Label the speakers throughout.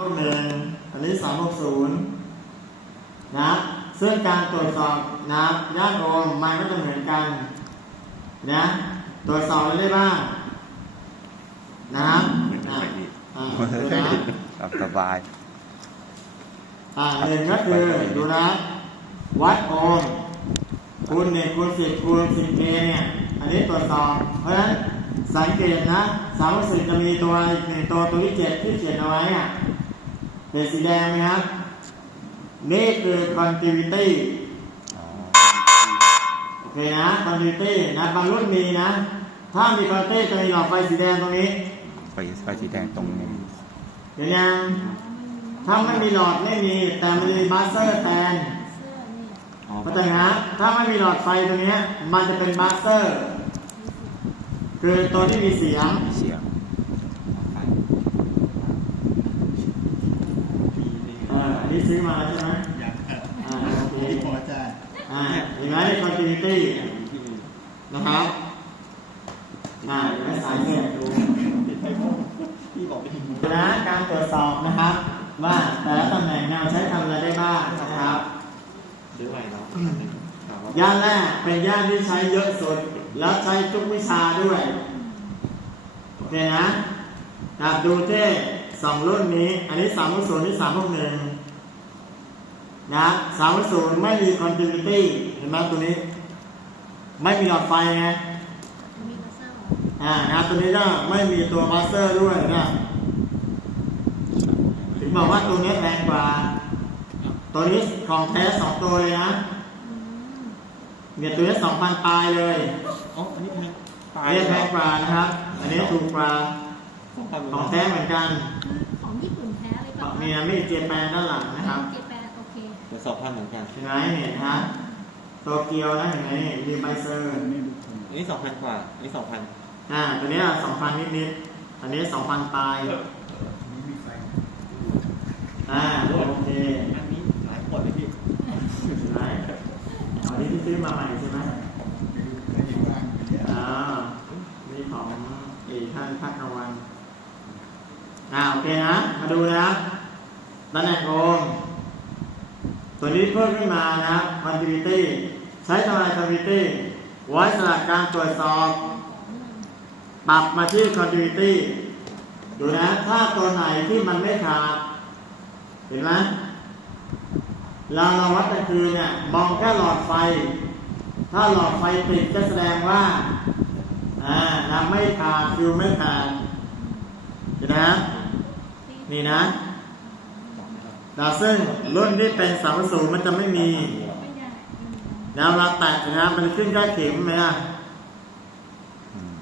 Speaker 1: รูปหนึ่งอันนี้สามหกศูนย์นะซึ่งการตรวจสอบนะญาติโยมมันก็จะเหมือนกันนะตรวจสอบอะไรได้บ้างนะครับ
Speaker 2: เหมือนกัน
Speaker 1: อะ
Speaker 2: ไหมพี่
Speaker 1: อ่าดูนะ
Speaker 2: ครับสบาย
Speaker 1: อ่าหนึ่งก็คือดูนะ วัดโอห์มคูณหนึ่งคูณสิบคูณสิบเเนี่ยอันนี้ตรวจสอบเพราะฉะนั้นสังเกตนะสามสิบจะมีตัวอีกหนึ่งตัวตัวที่เจ็ดที่เขียนเอาไว้อะ เป็นสีแดงไหมครับ นี่คือ continuity
Speaker 2: อ๋อ
Speaker 1: โอเคนะ continuity นะบางรุ่นมีนะ ถ้ามี continuity จะมีหลอดไฟสีแดงตรงนี้
Speaker 2: ไฟไฟสีแดงตรงมุม
Speaker 1: เห็นยังถ้าไม่มีหลอดไม่มี แต่มันมีบัสเซอร์แทน
Speaker 2: อ๋อ
Speaker 1: เข้าใจไหมฮะถ้าไม่มีหลอดไฟตรงเนี้ยมันจะเป็นบัสเซอร์ คือตัวที่มีเสียง
Speaker 2: เสียง
Speaker 1: อ่าอั นนี้ซื้อมาแล้วใช่ไหม
Speaker 3: อยากครับ
Speaker 1: อ่าโอเค
Speaker 3: พออาจารย์
Speaker 1: อ่าเห็นไหม continuity นะครับอ่าเดี๋ยวให้สายเสียบดู
Speaker 3: พี่บอกไม่ถึง
Speaker 1: นะการตรวจสอบนะครับ ว่าแต่ละตำแหน่งแนวใช้ทำอะไรได้บ้างนะครับ
Speaker 3: ซื้อใหม่เนาะ
Speaker 1: ย่านแรกเป็นย่านที่ใช้เยอะสุด แล้วใช้ทุกวิชาด้วยโอเคนะกับดูเท่สองรุ่นนี้ อันนี้สามหกศูนย์นี่สามหกหนึ่ง นะสามหกศูนย์ไม่มี continuity เห็นไหมตัวนี้ ไม่มีหลอดไฟไงอ่านะตัวนี้ก็ไม่มีตัวมาสเตอร์ด้วยนะถึงบอกว่าตัวนี้แพงกว่า ตัวนี้ของแท้สองตัวเลยนะเนี่ยตัวนี้สองพันปลายเลย
Speaker 3: อ๋ออันนี้แพง
Speaker 1: อันนี้แพงกว่านะครับ อันนี้ถูกกว่า
Speaker 3: สองพัน
Speaker 1: ของแท้เหมือนกัน
Speaker 4: ของญี่ปุ่นแท้เลยเปล่า
Speaker 1: มีนะมีเจแปนด้านหลังนะครับ
Speaker 4: เจแปนโอเค
Speaker 3: แต่สองพันเหมือนกัน
Speaker 1: เห็นไหมเนี่ยนะฮะโตเกียวนะเห็นไหมนี่มีไบเซอร์
Speaker 3: อันนี้สองพันกว่าอันนี้สองพัน
Speaker 1: อ่าตัวเนี้สองพันนิดๆอันนี้สองพันปลายอ่าโอเค
Speaker 3: อันนี้หลายขวดเลยพี่
Speaker 1: เห็นไหมอันนี้ที่ซื้อมาใหม่ใช่ไหมอ่านี่ของเอกท่านพักกลางวันอ่าโอเคนะ มาดูนะครับตำแหน่งโอม ตัวนี้เพิ่มขึ้นมานะครับ continuity ใช้ทำลาย continuity ไว้สำหรับการตรวจสอบ ปรับมาที่ continuity ดูนะ ถ้าตัวไหนที่มันไม่ขาด เห็นไหมเราเราวัดกลางคืนเนี่ยมองแค่หลอดไฟ ถ้าหลอดไฟติดก็แสดงว่าอ่าน้ำไม่ขาดฟิวไม่ขาดเห็นไหมฮะนี่นะ แต่ซึ่งรุ่นที่เป็นสามสูงมันจะไม่มี
Speaker 4: ไม่ได้
Speaker 1: นะเวลาแตะนะมันขึ้นแค่เข็มไหมอะ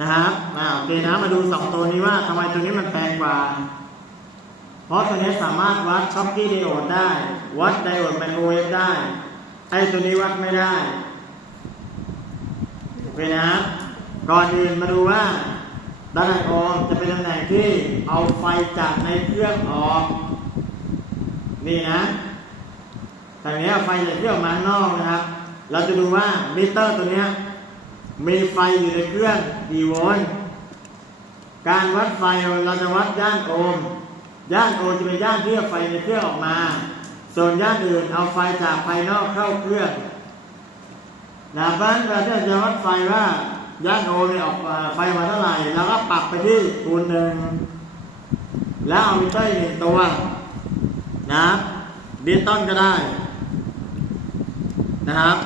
Speaker 1: นะครับโอเคนะ มาดูสองตัวนี้ว่าทำไมตัวนี้มันแพงกว่า เพราะตัวนี้สามารถวัดช็อคกี้ไดโอดได้ วัดไดโอดไมนโครเวฟได้ ไอ้ตัวนี้วัดไม่ได้ โอเคนะ ก่อนอื่นมาดูว่าตำแหนออมจะเป็นตำแหน่งที่เอาไฟจากในเครื่องออก นี่นะทางนี้ไฟจากเครื่องมาข้างนอกนะครับ เราจะดูว่ามิเตอร์ตัวเนี้ยมีไฟอยู่ในเครื่องกี่โวลต์การวัดไฟเราจะวัดย่านโอห์มย่านโอห์มจะเป็นย่านที่เอาไฟในเครื่องออกมา ส่วนย่านอื่นเอาไฟจากภายนอกเข้าเครื่องนะเพราะฉะนั้นเราจะวัดไฟว่าย่านโอห์มเนี่ยออกไฟมาเท่าไหร่ แล้วก็ปรับไปที่คูณหนึ่งแล้วเอามิเตอร์หนึ่งตัว นะครับดิจิตอลก็ได้นะครับ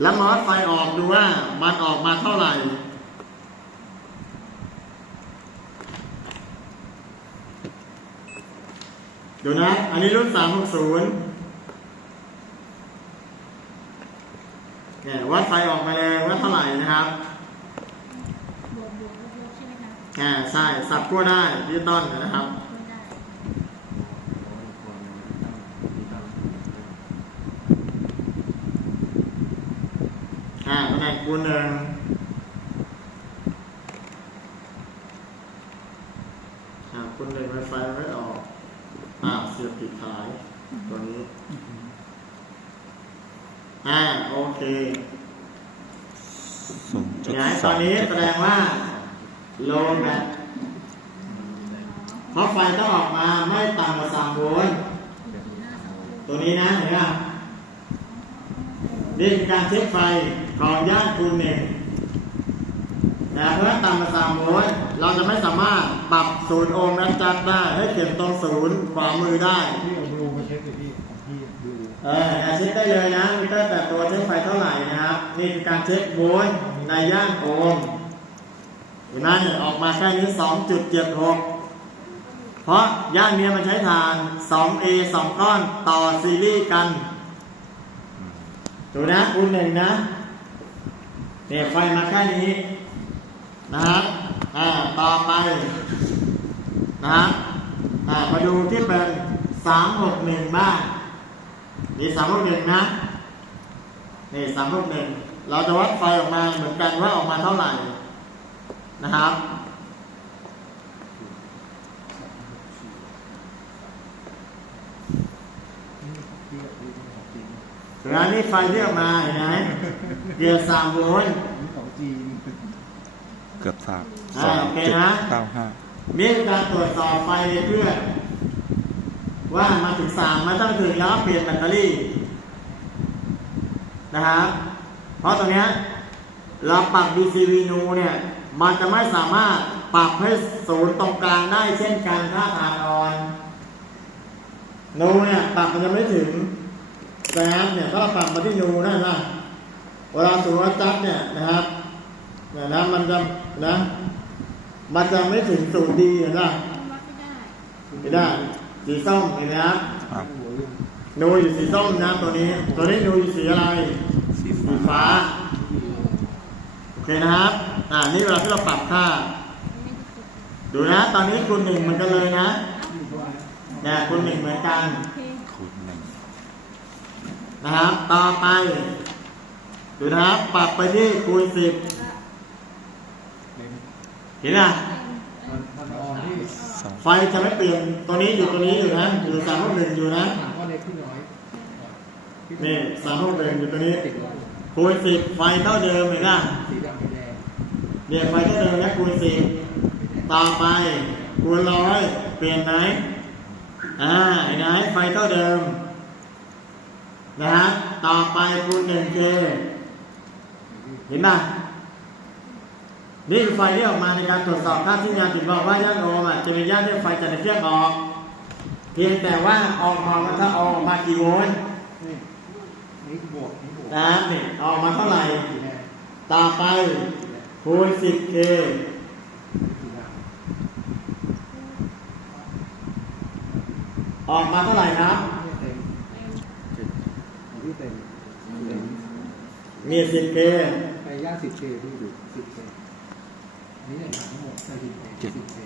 Speaker 1: แล้วมาวัดไฟออกดูว่ามันออกมาเท่าไหร่ เดี๋ยวนะ อันนี้รุ่น 360เนี่ยวัดไฟออกมาเลยว่าเท่าไหร่นะครับ
Speaker 4: บวกบวกลบลบใช่ไหมคะ
Speaker 1: อ่าใช่ สับขั้วได้ดิจิตอลนะครับ
Speaker 4: ไม่ได้
Speaker 1: อ่าตำแหน่งคูณหนึ่งอ่าคูณหนึ่งไฟไฟไม่ออกอ่าเสียบติดท้าย ตัวนี้อ่าโอเค
Speaker 2: ศูนย์จุด
Speaker 1: ย้าย
Speaker 2: ส
Speaker 1: ต
Speaker 2: อ
Speaker 1: อน
Speaker 2: ง
Speaker 1: นี้
Speaker 2: เจ็ด
Speaker 1: แสดงว่าโลแบตเพราะไฟต้องออกมาไม่ต่ำกว่าสามโวลต์
Speaker 4: สี่ห้าสอง
Speaker 1: ตัวนี้นะเห็นไหมนี่คือการเช็คไฟ ของย่านคูณหนึ่งนะเพราะว่าต่ำกว่าสามโวลต์เราจะไม่สามารถปรับศูนย์โอห์มนั้นจัดได้ ให้เขียนตรงศูนย์ขวามือได้
Speaker 5: พี่เอาบลูมาเช็คพี่ของพี่ดู
Speaker 1: เออเช็คได้เลยนะมิเตอร์แต่ตัวเช็คไฟเท่าไหร่นะครับนี่คือการเช็คโวลต์ในย่านโอห์มเห็นไหมเนี่ยออกมาแค่นี้2.76เจ็ดหกเพราะย่านเนี้ยมันใช้ฐาน 2A 2 ก้อนต่อซีรีส์กัน ดูนะคูณหนึ่งนะ เนี่ยไฟมาแค่นี้นะครับอ่าต่อไปนะครับอ่ามาดูที่เป็นสามหกหนึ่งบ้างนี่สามหกหนึ่งนะนี่สามหกหนึ่งเราจะวัดไฟออกมาเหมือนกันว่าออกมาเท่าไหร่นะครับ
Speaker 5: พี่กับพี่ของจริ ง
Speaker 1: ถึงนั้นนี่ไฟที่ออกมาเห็นไหมเกียร์สามโวลต์
Speaker 5: นี่ของจีน
Speaker 2: เกือบสาม
Speaker 1: อ่า
Speaker 2: สอง
Speaker 1: โอเค
Speaker 2: จุด
Speaker 1: นะ
Speaker 2: เก้าห้า
Speaker 1: มีการตรวจสอบไฟเพื่อนว่ามาถึงสามมาต้องถึงแล้วเปลี่ยนแบตเตอรี่นะครับเพราะตรงเนี้ยเราปรับ DCV นูเนี่ย มันจะไม่สามารถปรับให้ศูนย์ตรงกลางได้เช่นกันถ้าทางออนนูเนี่ย ปรับมันจะไม่ถึง แต่เนี่ยถ้าเราปรับมาที่นูนั่นนะเวลาศูนย์วัดจัดเนี่ยนะครับเนี่ยนะมันจะนะ มันจะไม่ถึงศูนย์ดีเห็นป่ะ
Speaker 4: วัดไม่ได้
Speaker 1: ไม่ได้ สีส้มเห็นไหมครับ
Speaker 2: ครับ
Speaker 5: หัวเรื่อง
Speaker 1: นูอยู่สีส้มนะตัวนี้ ตัวนี้นูอยู่สีอะไร
Speaker 2: สี
Speaker 1: สี
Speaker 2: ฟ้า
Speaker 1: ฟ้า โอเคนะครับ อ่า นี่เวลาที่เราปรับค่า
Speaker 4: ไม่ได้กด
Speaker 1: ดูนะ ตอนนี้คูณหนึ่งเหมือนกันเลยนะเนี่ยคูณหนึ่งเหมือนกัน
Speaker 4: โอเค
Speaker 2: คูณหนึ่ง
Speaker 1: นะครับ ต่อไปดูนะครับปรับไปที่คูณสิบ
Speaker 5: เห็
Speaker 1: นไหมไฟจะไม่เปลี่ยนตัวนี้อยู่ตัวนี้อยู่นะอยู่สามหกหนึ่งอยู่นะ
Speaker 5: นี่
Speaker 1: สามหกหนึ่งอยู่ตัวนี้คูณสิบไฟเท่าเดิมเห็นไหม
Speaker 5: สีดำสีแดง
Speaker 1: เรียกไฟเท่าเดิมนะคูณสิบต่อไปคูณร้อยเปลี่ยนไหนอ่าเห็นไหมไฟเท่าเดิม นะฮะต่อไปคูณหนึ่งเคเห็นป่ะนี่คือไฟที่ออกมาในการตรวจสอบค่าที่งานถึงบอกว่าย่านโอห์มอะจะมีย่านที่ไฟจากในเครื่องออก เพียงแต่ว่าออกมาว่าถ้าออกมากี่โวลต์
Speaker 5: นี่นี่บวกนี่บวก
Speaker 1: นะนี่ออกมาเท่าไหร่
Speaker 5: สีแดง
Speaker 1: ต่อไปคูณสิบเค
Speaker 5: สีดำ
Speaker 1: ออกมาเท่าไหร่ครับ
Speaker 5: นี่เต็ม ของพี่เต็มเต็ม
Speaker 1: มีสิบเค
Speaker 5: ไปย่าสิบเคพี่ดูสิบเคอันนี้เนี่ยทั้งหมดใส่สิบเคสิบเค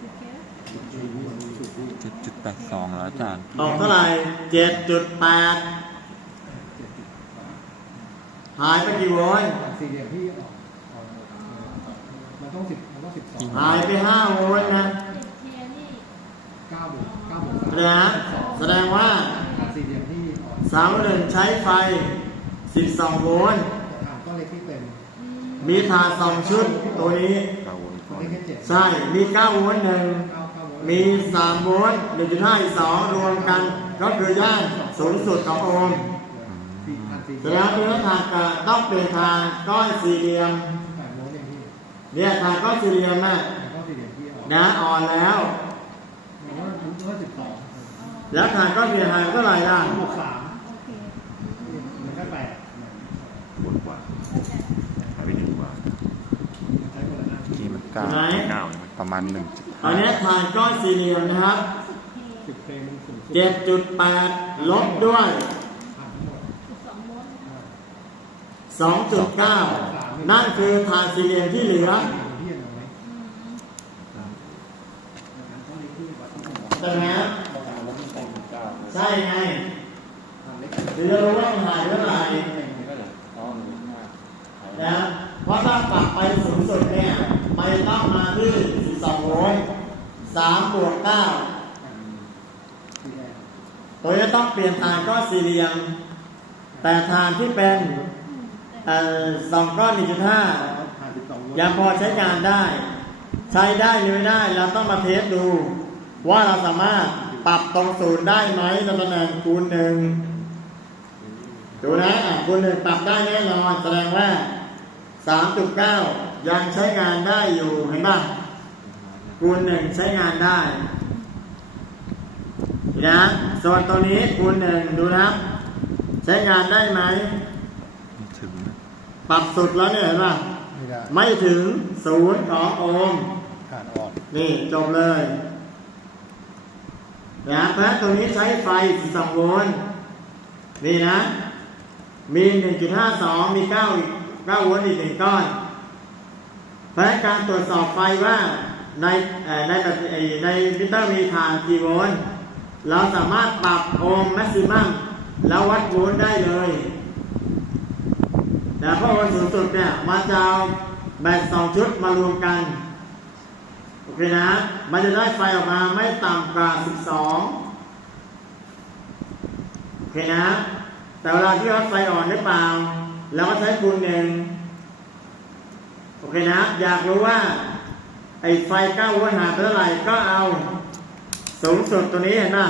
Speaker 4: โอเค
Speaker 5: สิบเคนี่มันมีสูตรที่
Speaker 2: เจ็ดจุดแปดสองแล้วอาจารย์
Speaker 1: ออกเท่าไหร่เจ็ดจุดแปด
Speaker 5: เจ็ดสิบ
Speaker 1: หายไปกี่โวลต์
Speaker 5: สี่เหลี่ยมที่ออกออกมันต้องสิบมันต้องสิบสอง
Speaker 1: หายไปห้าโวลต์นะ
Speaker 4: เจ็ดเทียนี่
Speaker 5: เก้าบวกเก้าบวก
Speaker 1: แสดงนะแสดงว่า
Speaker 5: เสา
Speaker 1: หนึ่งใช้ไฟ 12 โวลต์
Speaker 5: ฐานก้อนเล็กที่เต็ม
Speaker 4: อืม
Speaker 1: มีถาดสองชุดตัวนี้
Speaker 2: เก้าโวลต์
Speaker 5: มันได้แค่เจ็ด
Speaker 1: ใช่ มี9โวลต์หนึ่ง
Speaker 5: เก้าเก้าโวลต์
Speaker 1: มี3โวลต์1.5อีก2รวมกัน ก็คือย่านสูงสุดของโอห์ม
Speaker 5: สี่พันสี่
Speaker 1: แสดงว่าตัวถาดก็ต้องเปลี่ยนทางก้อนสี่เหลี่ยม
Speaker 5: แปดโวลต์เองพี่
Speaker 1: เนี่ยทางก้อนสี่เหลี่ยมน่ะ
Speaker 5: แต่ก้อนสี่เหลี่ยมที่ออก
Speaker 1: นะอ่อนแล้ว
Speaker 5: มันก็มันก็สิบสอง
Speaker 1: แล้วทางก้อนสี่เหลี่ยมหายเท่าไหร่ล่ะ
Speaker 5: บวกสาม
Speaker 4: โอเค
Speaker 5: มันก็แปด
Speaker 2: บวกกว่าหายไปหนึ่งกว่า
Speaker 5: ใช้คนละหน้าที่
Speaker 2: ที่มัน เก้าเก้าประมาณหนึ่งจุด
Speaker 1: อันนี้ยทางก้อนสี่เหลี่ยมนะครับ
Speaker 5: เจ็
Speaker 1: ดจุดแปดลบด้วย
Speaker 4: สอง
Speaker 1: จุดเก้านั่นคือทางสี่เหลี่ยมที่เหลือ
Speaker 5: ที่ยังน้อย
Speaker 4: อืม
Speaker 5: ก้อนเล็กที่กว่าที่ผมบ
Speaker 1: ใช่ไหม
Speaker 5: เราจะเอาแล้วมันเต็มเก้า
Speaker 1: ใช่ไงหรือรู้ว่านหายเท่าไหร่
Speaker 5: นะ
Speaker 1: เพราะถ้าปรับไปสูงสุดเนี่ย ม่ต้องมาที่12โวลต์3บวก9
Speaker 5: สี่แดง
Speaker 1: ตัวจะต้องเปลี่ยนทางก้อนสี่เหลี่ยม แต่ทางที่เป็นสองก้อน1.5
Speaker 5: ผ่านสิบสองโวลต์
Speaker 1: ยังพอใช้งานได้ ใช้ได้หรือไม่ได้เราต้องมาเทสดู ว่าเราสามารถปรับตรงศูนย์ได้ไหมในตำแหน่งคูณหนึ่งดูนะอะคูณหนึ่งปรับได้แน่นอน แสดงว่าสามจุดเก้า ยังใช้งานได้อยู่เห็นป่ะคูณหนึ่งใช้งานได้นะส่วนตัวนี้คูณหนึ่งดูนะครับใช้งานได้ไหม
Speaker 2: ถึง
Speaker 1: ปรับสุดแล้วเนี่ยเห็นป่ะ
Speaker 5: ไม่ได้
Speaker 1: ไม่ถึงศูนย์ของโอห์ม
Speaker 5: ขาดออก
Speaker 1: นี่จบเลยนะเพราะฉะนั้นตัวนี้ใช้ไฟ12โวลต์นี่นะ มี 1.52 มี9อีก9โวลต์อีกหนึ่งก้อน เพราะการตรวจสอบไฟว่าในในแบบในมิเตอร์มีฐานกี่โวลต์เราสามารถปรับโอห์มแม็กซิมัมแล้ววัดโวลต์ได้เลยแต่พราะโวลต์สูงสุดเนี่ยมันจะเอาแบตสองชุดมารวมกันโอเคนะ มันจะได้ไฟออกมาไม่ต่ำกว่า 12 โอเคนะ แต่เวลาที่วัดไฟอ่อนหรือเปล่าเราก็ใช้คูณหนึ่ง โอเคนะ อยากรู้ว่า ไอ้ไฟ9โวลต์หาไปเท่าไหร่ก็เอาสูงสุดตัวนี้เห็นป่ะ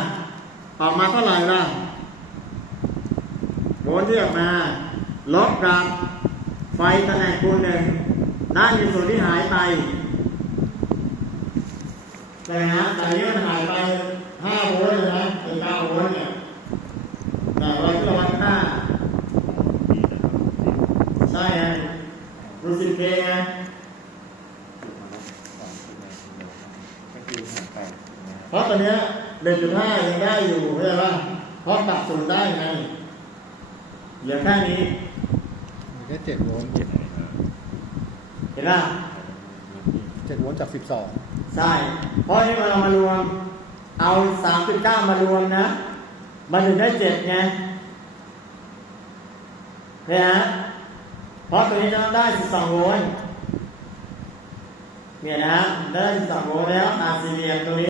Speaker 1: ออกมาเท่าไหร่ล่ะโวลต์ที่ออกมา ลบกับไฟตำแหน่งคูณหนึ่งได้มีส่วนที่หายไปใช่ไหมฮะแต่อันนี้มันหายไป5โวลต์เลยนะเป็น9โวลต์เนี่ยแต่เราที่เราวัดค่าใช่ไง รู้สึกเพลงไง
Speaker 2: ก็คือหายไป
Speaker 1: เพราะตอนเนี้ย1.5ยังได้อยู่เข้าใจป่ะเพราะปรับศูนย์ได้ไงเหลือแค่นี้
Speaker 5: มีแค่เจ็ดโวลต์
Speaker 2: เจ็ด
Speaker 1: เห็นป่ะ
Speaker 5: เจ็ดโวลต์จากสิบสอง
Speaker 1: ใช่ เพราะนี่เรามารวม เอา3.9มารวมนะ มันถึงได้7ไงเนี่ยฮะ เพราะตัวนี้จะต้องได้ 12 โวลต์เนี่ยนะได้ 12 โวลต์แล้วตามสี่เหลี่ยมตัวนี้